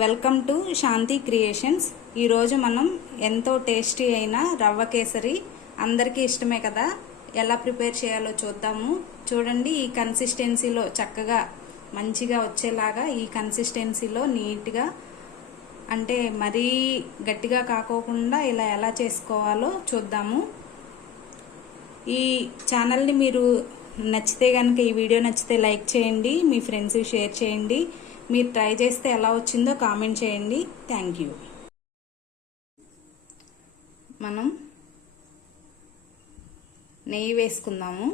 Welcome to Shanti creations. ఈరోజు మనం ఎంతో టేస్టీ అయిన రవ్వ కేసరి అందరికీ ఇష్టమే కదా, ఎలా ప్రిపేర్ చేయాలో చూద్దాము. చూడండి, ఈ కన్సిస్టెన్సీలో చక్కగా మంచిగా వచ్చేలాగా ఈ కన్సిస్టెన్సీలో నీట్గా, అంటే మరీ గట్టిగా కాకోకుండా ఇలా ఎలా చేసుకోవాలో చూద్దాము. ఈ ఛానల్ని మీరు నచ్చితే కనుక, ఈ వీడియో నచ్చితే లైక్ చేయండి, మీ ఫ్రెండ్స్కి షేర్ చేయండి. మీరు ట్రై చేస్తే ఎలా వచ్చిందో కామెంట్ చేయండి. Thank you. మనం నెయ్యి వేసుకుందాము.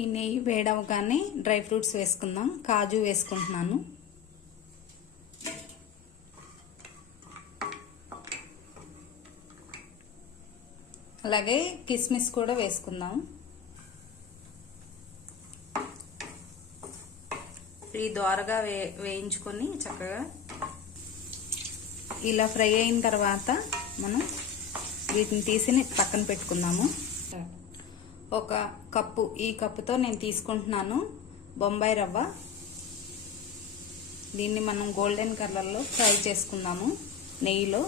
ఈ నెయ్యి వేడవగానే డ్రై ఫ్రూట్స్ వేసుకుందాం. కాజు వేసుకుంటున్నాను. అలాగే కిస్మిస్ కూడా వేసుకుందాం. ఈ దోరగా వేయించుకొని చక్కగా ఇలా ఫ్రై అయిన తర్వాత మనం వీటిని తీసి పక్కన పెట్టుకుందాము. ఒక కప్పు, ఈ కప్పుతో నేను తీసుకుంటున్నాను బొంబాయి రవ్వ. దీన్ని మనం గోల్డెన్ కలర్లో ఫ్రై చేసుకుందాము నెయ్యిలో.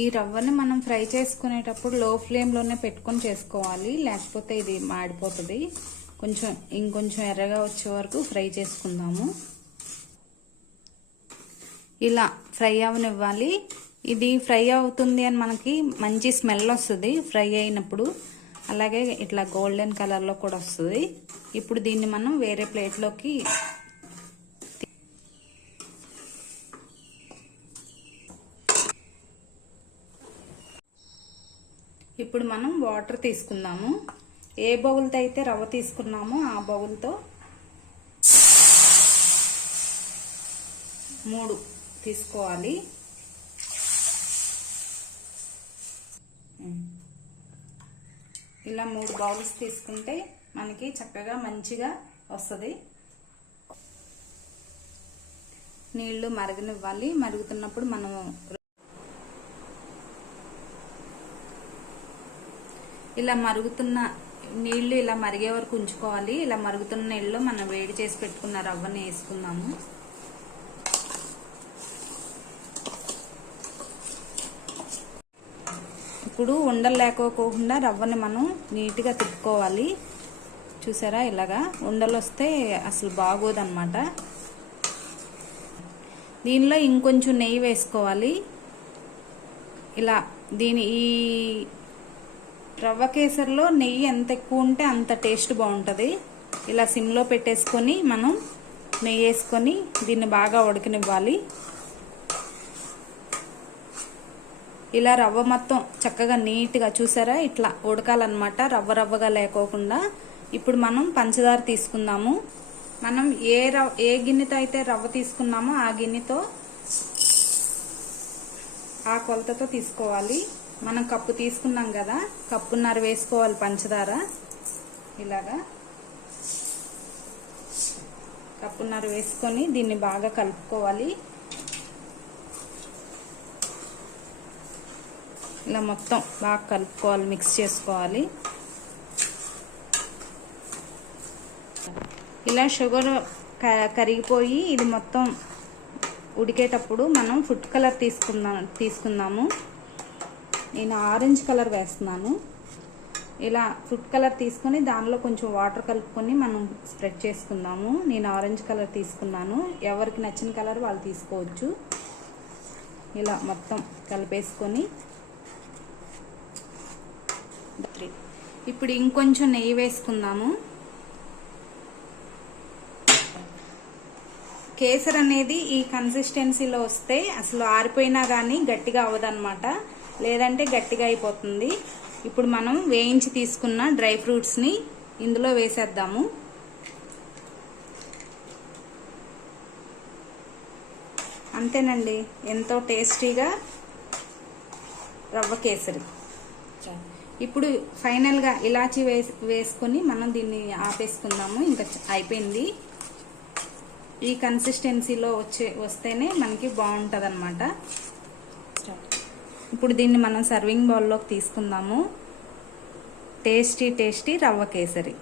ఈ రవ్వని మనం ఫ్రై చేసుకునేటప్పుడు లో ఫ్లేమ్లోనే పెట్టుకొని చేసుకోవాలి, లేకపోతే ఇది మాడిపోతుంది. ఇంకొంచెం ఎర్రగా వచ్చే వరకు ఫ్రై చేసుకుందాము. ఇలా ఫ్రై అవనివ్వాలి. ఇది ఫ్రై అవుతుంది అని మనకి మంచి స్మెల్ వస్తుంది ఫ్రై అయినప్పుడు. అలాగే ఇట్లా గోల్డెన్ కలర్లో కూడా వస్తుంది. ఇప్పుడు దీన్ని మనం వేరే ప్లేట్లోకి ఇప్పుడు మనం వాటర్ తీసుకుందాము. ఏ బౌల్తో అయితే రవ్వ తీసుకున్నామో ఆ బౌల్తో 3 తీసుకోవాలి. ఇలా 3 బౌల్స్ తీసుకుంటే మనకి చక్కగా మంచిగా వస్తుంది. నీళ్లు మరగనివ్వాలి. మరుగుతున్నప్పుడు మనం ఇలా మరుగుతున్న నీళ్లు ఇలా మరిగే వరకు ఉంచుకోవాలి. ఇలా మరుగుతున్న నీళ్ళలో మనం వేడి చేసి పెట్టుకున్న రవ్వని వేసుకుందాము. ఇప్పుడు ఉండలు లేకోకుండా రవ్వని మనం నీట్గా తిప్పుకోవాలి. చూసారా, ఇలాగా ఉండలు వస్తే అసలు బాగోదన్నమాట. దీనిలో ఇంకొంచెం నెయ్యి వేసుకోవాలి. ఇలా ఈ రవ్వ కేసరిలో నెయ్యి ఎంత ఎక్కువ ఉంటే అంత టేస్ట్ బాగుంటుంది. ఇలా సిమ్లో పెట్టేసుకొని మనం నెయ్యి వేసుకొని దీన్ని బాగా ఉడకనివ్వాలి. ఇలా రవ్వ మొత్తం చక్కగా నీట్గా, చూసారా, ఇట్లా ఉడకాలన్నమాట, రవ్వ రవ్వగా లేకోకుండా. ఇప్పుడు మనం పంచదార తీసుకుందాము. మనం ఏ గిన్నెతో అయితే రవ్వ తీసుకున్నామో ఆ గిన్నెతో, ఆ కొలతతో తీసుకోవాలి. మనం కప్పు తీసుకున్నాం కదా, కప్పున్నర వేసుకోవాలి పంచదార. ఇలాగా కప్పున్నర వేసుకొని దీన్ని బాగా కలుపుకోవాలి. ఇలా మొత్తం బాగా కలుపుకోవాలి, మిక్స్ చేసుకోవాలి. ఇలా షుగర్ కరిగిపోయి ఇది మొత్తం ఉడికేటప్పుడు మనం ఫుడ్ కలర్ తీసుకుందాము. నేను ఆరెంజ్ కలర్ వేస్తున్నాను. ఇలా ఫుడ్ కలర్ తీసుకొని దానిలో కొంచెం వాటర్ కలుపుకొని మనం స్ప్రెడ్ చేసుకుందాము. నేను ఆరెంజ్ కలర్ తీసుకున్నాను. ఎవరికి నచ్చిన కలర్ వాళ్ళు తీసుకోవచ్చు. ఇలా మొత్తం కలిపేసుకొని ఇప్పుడు ఇంకొంచెం నెయ్యి వేసుకుందాము. కేసర్ అనేది ఈ కన్సిస్టెన్సీలో వస్తే అసలు ఆరిపోయినా కానీ గట్టిగా అవ్వదన్నమాట, లేదంటే గట్టిగా అయిపోతుంది. ఇప్పుడు మనం వేయించి తీసుకున్న డ్రై ఫ్రూట్స్ని ఇందులో వేసేద్దాము. అంతేనండి, ఎంతో టేస్టీగా రవ్వ కేసరి. ఇప్పుడు ఫైనల్గా ఇలాచీ వేసుకొని మనం దీన్ని ఆపేసుకుందాము. ఇంకా అయిపోయింది. ఈ కన్సిస్టెన్సీలో వస్తేనే మనకి బాగుంటుంది అన్నమాట. ఇప్పుడు దీన్ని మనం సర్వింగ్ బౌల్లోకి తీసుకుందాము. టేస్టీ రవ్వ కేసరి.